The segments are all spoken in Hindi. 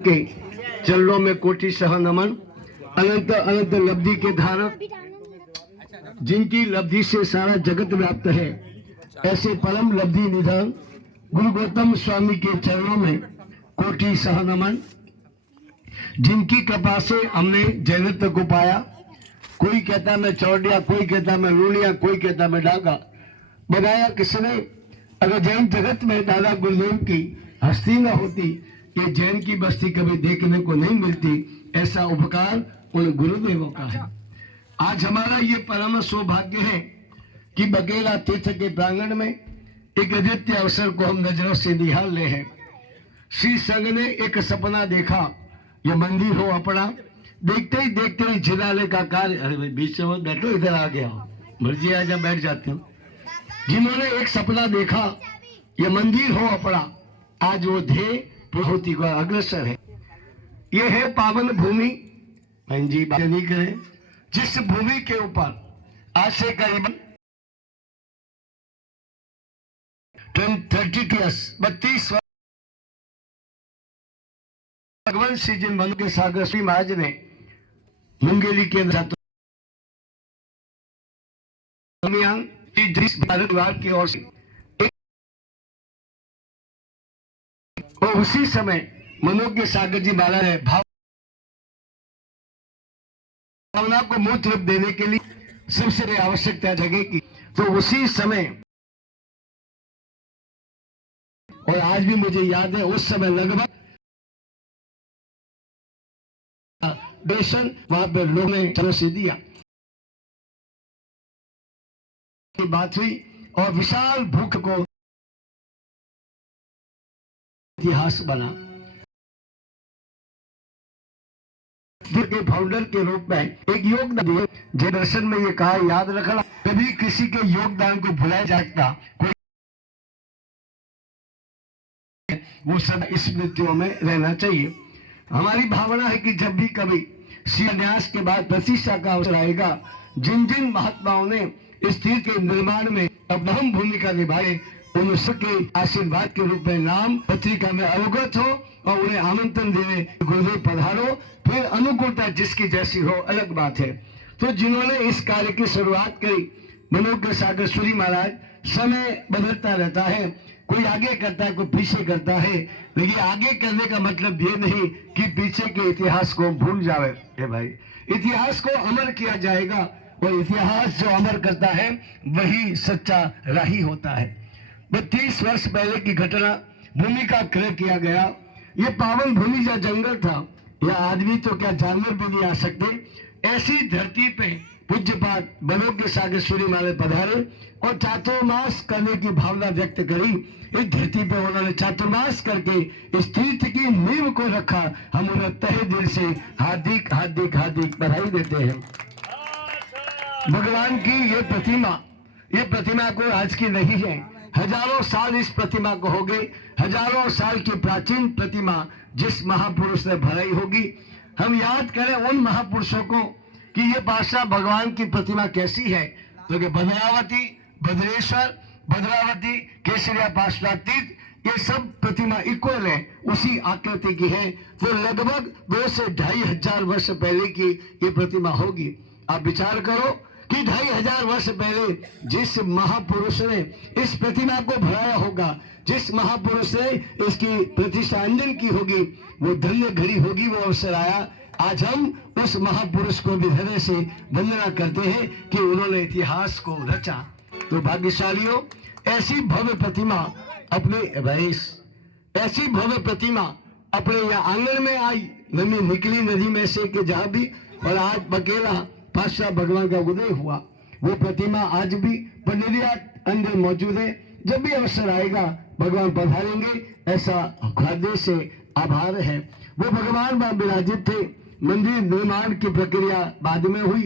के चरणों में कोटि सह नमन। अनंत अनंत लब्धि के धारक, जिनकी लब्धि से सारा जगत व्याप्त है, ऐसे परम लब्धि निधान गुरु गौतम स्वामी के चरणों में कोटि सह नमन। जिनकी कृपा से हमने जैनत्व को पाया। कोई कहता मैं चौड़िया, कोई कहता मैं लूलिया, कोई कहता मैं डागा। बताया किसने? अगर जैन जगत में दादा गुरुदेव की हस्ती न होती, ये जैन की बस्ती कभी देखने को नहीं मिलती। ऐसा उपकार उन गुरुदेवों का है। आज हमारा ये परम सौभाग्य है कि बकेला तीर्थ के प्रांगण में एक अद्वितीय अवसर को हम नजरों से निहाल रहे हैं। श्री संघ ने एक सपना देखा, ये मंदिर हो अपना। देखते ही जिलाले का कार्य, अरे भाई बीच में बैठो, इधर आ गया, मर्जी आ जा, बैठ जाते हो। जिन्होंने एक सपना देखा, ये मंदिर हो अपना, आज वो ध्येय प्रभुति को अग्रसर है। ये है पावन भूमि, जी बात नहीं करें, जिस भूमि के ऊपर आज से करीबन 32 भगवान श्री जिन मनु के सागर श्री महाराज ने मुंगेली के भारत की ओर से, और उसी समय मनोज्ञ सागर जी महाराज ने भावना को मूर्त रूप देने के लिए सबसे आवश्यकता जगह की। तो उसी समय, और आज भी मुझे याद है, उस समय लगभग वहां पर लोगों ने चलो से दिया की बात हुई, और विशाल भूख को इतिहास बना। के फाउंडर के रूप में एक योगदान दिए। जय दर्शन में ये कहा, याद रखना, कभी किसी के योगदान को भुलाया जाता कोई, वो सदा स्मृतियों में रहना चाहिए। हमारी भावना है कि जब भी कभी शिलान्यास के बाद प्रतिष्ठा का अवसर आएगा, जिन जिन महात्माओं ने इस तीर्थ के निर्माण में अहम भूमिका निभाई, उन सबके आशीर्वाद के रूप में नाम पत्रिका में अवगत हो और उन्हें आमंत्रण देने गुरुदेव पधारो। फिर अनुकूलता जिसकी जैसी हो, अलग बात है। तो जिन्होंने इस कार्य की शुरुआत करी, मनोज्ञ सागर सूरी महाराज, समय बदलता रहता है, कोई आगे करता है, कोई पीछे करता है, लेकिन आगे करने का मतलब ये नहीं कि पीछे के इतिहास को भूल जाए। भाई, इतिहास को अमर किया जाएगा, और इतिहास जो अमर करता है वही सच्चा राही होता है। 32 वर्ष पहले की घटना, भूमि का क्रय किया गया। ये पावन भूमि जो जंगल था, यह आदमी तो क्या जानवर भी नहीं आ सकते। ऐसी धरती पे पूज्यपात मनोज्ञ सागर सूरी महाराज पधारे और चातुर्मास करने की भावना व्यक्त करी। इस धरती पे उन्होंने चातुर्मास करके इस तीर्थ की नींव को रखा। हम उन्हें तहे दिल से हार्दिक हार्दिक हार्दिक बधाई देते हैं। भगवान की ये प्रतिमा को आज की नहीं है, हजारों साल इस प्रतिमा को हो गए। हजारों साल की प्राचीन प्रतिमा जिस महापुरुष ने भराई होगी। हम याद करें उन महापुरुषों को कि ये पातशाह भगवान की प्रतिमा कैसी है, तो कि भद्रावती, भद्रेश्वर, भद्रावती, केसरिया पातशाह तीर्थ, ये सब प्रतिमा इक्वल है, उसी आकृति की है। तो लगभग 2 से 2.5 हजार वर्ष पहले की ये प्रतिमा होगी। आप विचार करो कि 2.5 हजार वर्ष पहले जिस महापुरुष ने इस प्रतिमा को भराया होगा, जिस महापुरुष ने इसकी प्रतिष्ठा अंजन की होगी, वो धन्य घड़ी होगी, वो अवसर आया। आज हम उस महापुरुष को भी हृदय से वंदना करते हैं कि उन्होंने इतिहास को रचा। तो भाग्यशालियों, ऐसी भव्य प्रतिमा अपने यहाँ आंगन में आई, नमी निकली नदी में से कि जहाँ भी, और आज बकेला पातशाह भगवान का उदय हुआ। वो प्रतिमा आज भी पंडरिया अंदर मौजूद है। जब भी अवसर आएगा भगवान पधारेंगे, ऐसा हृदय से आभार है। वो भगवान वहां विराजित थे। मंदिर निर्माण की प्रक्रिया बाद में हुई।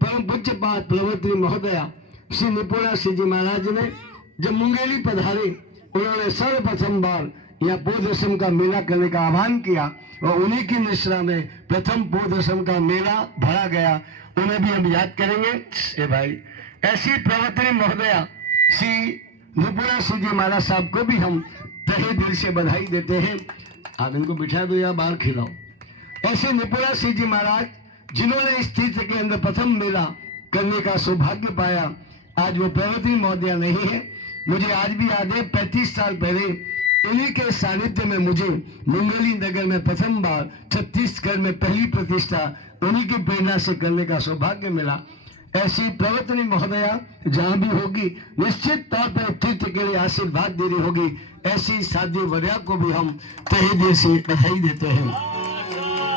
परम पूज्यपात प्रवत्री महोदया श्री निपुणा श्री जी महाराज ने जब मुंगेली पधारे, उन्होंने सर्वप्रथम बार यहाँ पौधशम का मेला करने का आह्वान किया, और उन्हीं की निश्रा में प्रथम पौधशम का मेला भरा गया। उन्हें भी हम याद करेंगे। भाई, ऐसी प्रवत्री महोदया श्री निपुणा श्री जी महाराज साहब को भी हम तहे दिल से बधाई देते हैं। आप इनको बिठा दो या बाहर खिलाओ। ऐसे निपुणा सिंह जी महाराज जिन्होंने इस तीर्थ के अंदर प्रथम मेला करने का सौभाग्य पाया, आज वो प्रवृत्ति महोदया नहीं है। मुझे आज भी याद है 35 साल पहले उन्हीं के सानिध्य में मुझे मुंगेली नगर में प्रथम बार छत्तीसगढ़ में पहली प्रतिष्ठा उन्हीं की प्रेरणा से करने का सौभाग्य मिला। ऐसी प्रवर्तनी महोदया जहां भी होगी निश्चित तौर पर तीर्थ के लिए आशीर्वाद दे रही होगी। ऐसी साध्वी वर्या को भी हम तहे दिल से बधाई देते हैं।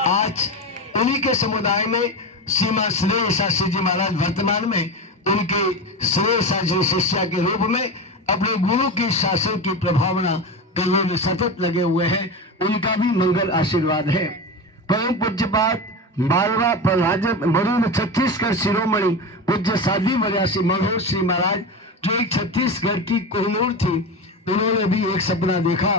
आज उन्हीं के समुदाय में श्रीमान श्रेय शास्त्री जी महाराज वर्तमान में उनके श्रेय शास्त्री शिष्या के रूप में अपने गुरु की शासन की प्रभावना करने में सतत लगे हुए हैं। उनका भी मंगल आशीर्वाद है। परम पूज्यपात बारवा प्रधान छत्तीसगढ़ शिरोमणि पूज्य साध्वी वर्या श्री मनोहर श्री महाराज जो एक छत्तीसगढ़ की कोहिनूर थी, उन्होंने भी एक सपना देखा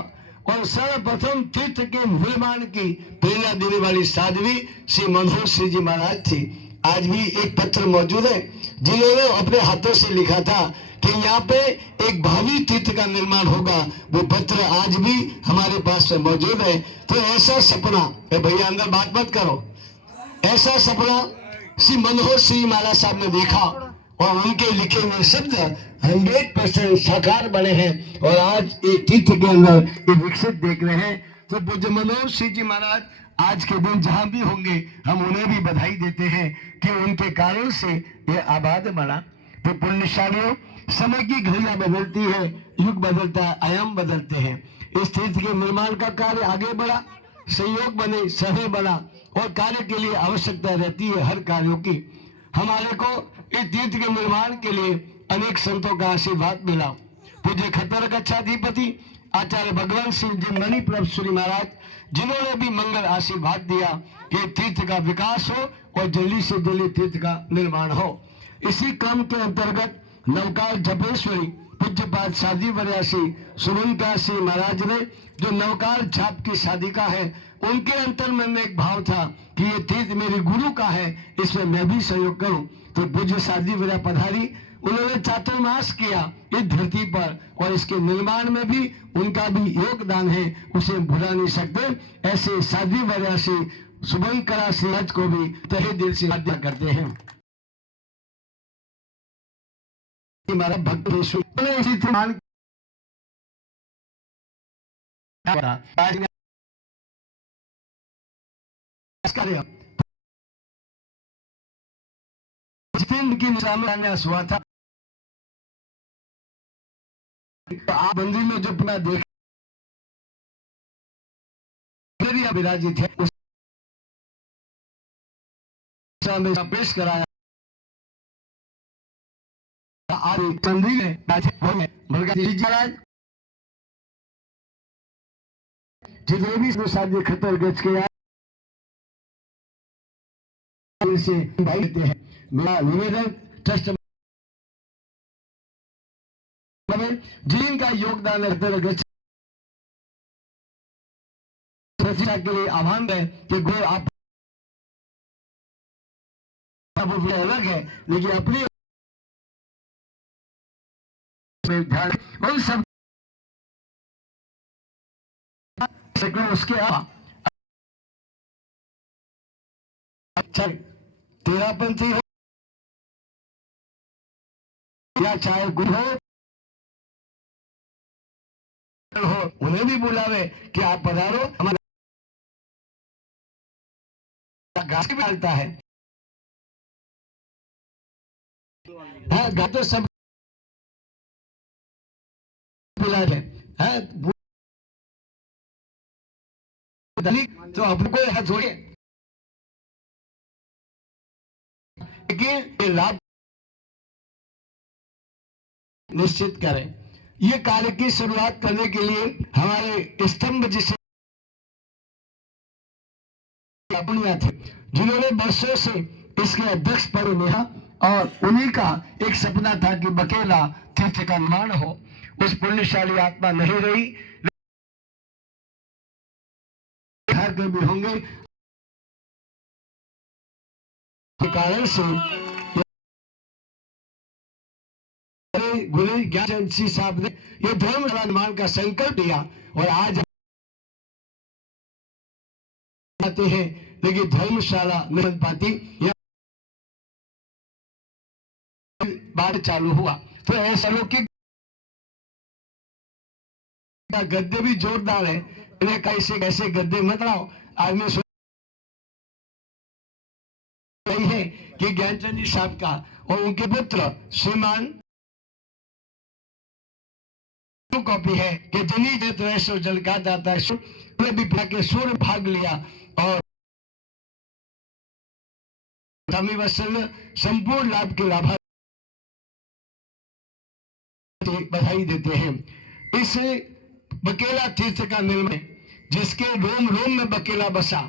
और सर्वप्रथम तीर्थ के निर्माण की प्रेरणा देने वाली साध्वी श्री मनोहर श्री जी महाराज थी। आज भी एक पत्र मौजूद है जिन्होंने अपने हाथों से लिखा था कि यहाँ पे एक भावी तीर्थ का निर्माण होगा। वो पत्र आज भी हमारे पास मौजूद है। तो ऐसा सपना, भैया अंदर बात मत करो, ऐसा सपना श्री मनोहर सिंह महाराज साहब ने देखा और उनके लिखे हुए शब्द 100% साकार बने हैं और आज एक तीर्थ के अंदर ये विकसित देख रहे हैं। तो पूज्य मनोहर सिंह जी महाराज आज के दिन जहां भी होंगे हम उन्हें भी बधाई देते हैं कि उनके कारण से ये आबाद बना। तो पुण्यशालियों, समय की घड़ियां बदलती है, युग बदलता है, आयाम बदलते हैं। इस तीर्थ के निर्माण का कार्य आगे बढ़ा, सहयोग बने, समय बढ़ा और कार्य के लिए आवश्यकता रहती है हर कार्यों की। हमारे को इस तीर्थ के निर्माण के लिए अनेक संतों का आशीर्वाद मिला। पूज्य खतर कक्षाधिपति आचार्य भगवान सिंह जी मणिप्रभ सूरी महाराज जिन्होंने भी मंगल आशीर्वाद दिया कि तीर्थ का विकास हो और जल्दी से जल्दी तीर्थ का निर्माण हो। इसी क्रम के अंतर्गत नवकार जपेश्वरी पूज्यपाद साध्वी वर्या श्री सुमंता सिंह महाराज ने जो नवकार झाप की साधिका है, उनके अंतर मन में एक भाव था कि ये तीर्थ मेरे गुरु का है, इसमें मैं भी सहयोग करूं। तो पूज्य साध्वी वर्या पधारी, उन्होंने चातुर्मास किया इस धरती पर और इसके निर्माण में भी उनका भी योगदान है, उसे भुला नहीं सकते। ऐसे साध्वी वर्या से शुभंकरा सिंह को भी तहे दिल से आज्ञा करते हैं। हमारा भक्त हुआ था। आप मंदिर में जो अपना देख विराजित है उस पेश कराया। आज मंदिर में बैठे हुए महाराज जितने भी शादी खतर गच के से भाई देते हैं। मेरा निवेदन ट्रस्ट जिनका योगदान प्रतिष्ठा के लिए आह्वान है कि गुरु आप अलग है लेकिन अपनी ध्यान उन सब उसके तेरापंथी हो या चाहे गुरु हो उन्हें भी बुलावे कि आप पधारो। हमारा घास भी डालता है, तो सब बुलावे तो आपको हाथ जोड़े, लेकिन लाभ निश्चित करें। ये कार्य की शुरुआत करने के लिए हमारे स्तंभ जिसे अपनिया थे जिन्होंने वर्षों से इसके अध्यक्ष पद लिया और उन्हीं का एक सपना था कि बकेला तीर्थ का निर्माण हो। उस पुण्यशाली आत्मा नहीं रही, घर के भी होंगे के कारण से गुरु ज्ञान सिंह साहब ने यह धर्म निर्माण का संकल्प लिया और आज आते हैं लेकिन धर्मशाला नहीं बन पाती। बाढ़ चालू हुआ तो ऐसा अलौकिक गद्दे भी जोरदार है, इन्हें कैसे कैसे गद्दे मत लाओ। आदमी रही है कि ज्ञानचंद जी साहब का और उनके पुत्र श्रीमान कॉपी है कि जनी जत जल का जाता है भी के सूर्य भाग लिया और स्वामी वत्सल संपूर्ण लाभ के लाभ बधाई देते हैं। इस बकेला तीर्थ का निर्माण जिसके रोम रोम में बकेला बसा,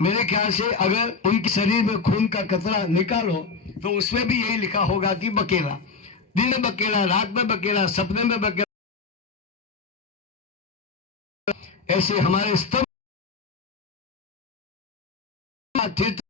मेरे ख्याल से अगर उनके शरीर में खून का कतरा निकालो तो उसमें भी यही लिखा होगा कि बकेला, दिन में बकेला, रात में बकेला, सपने में बकेला। ऐसे हमारे स्तंभ तीर्थ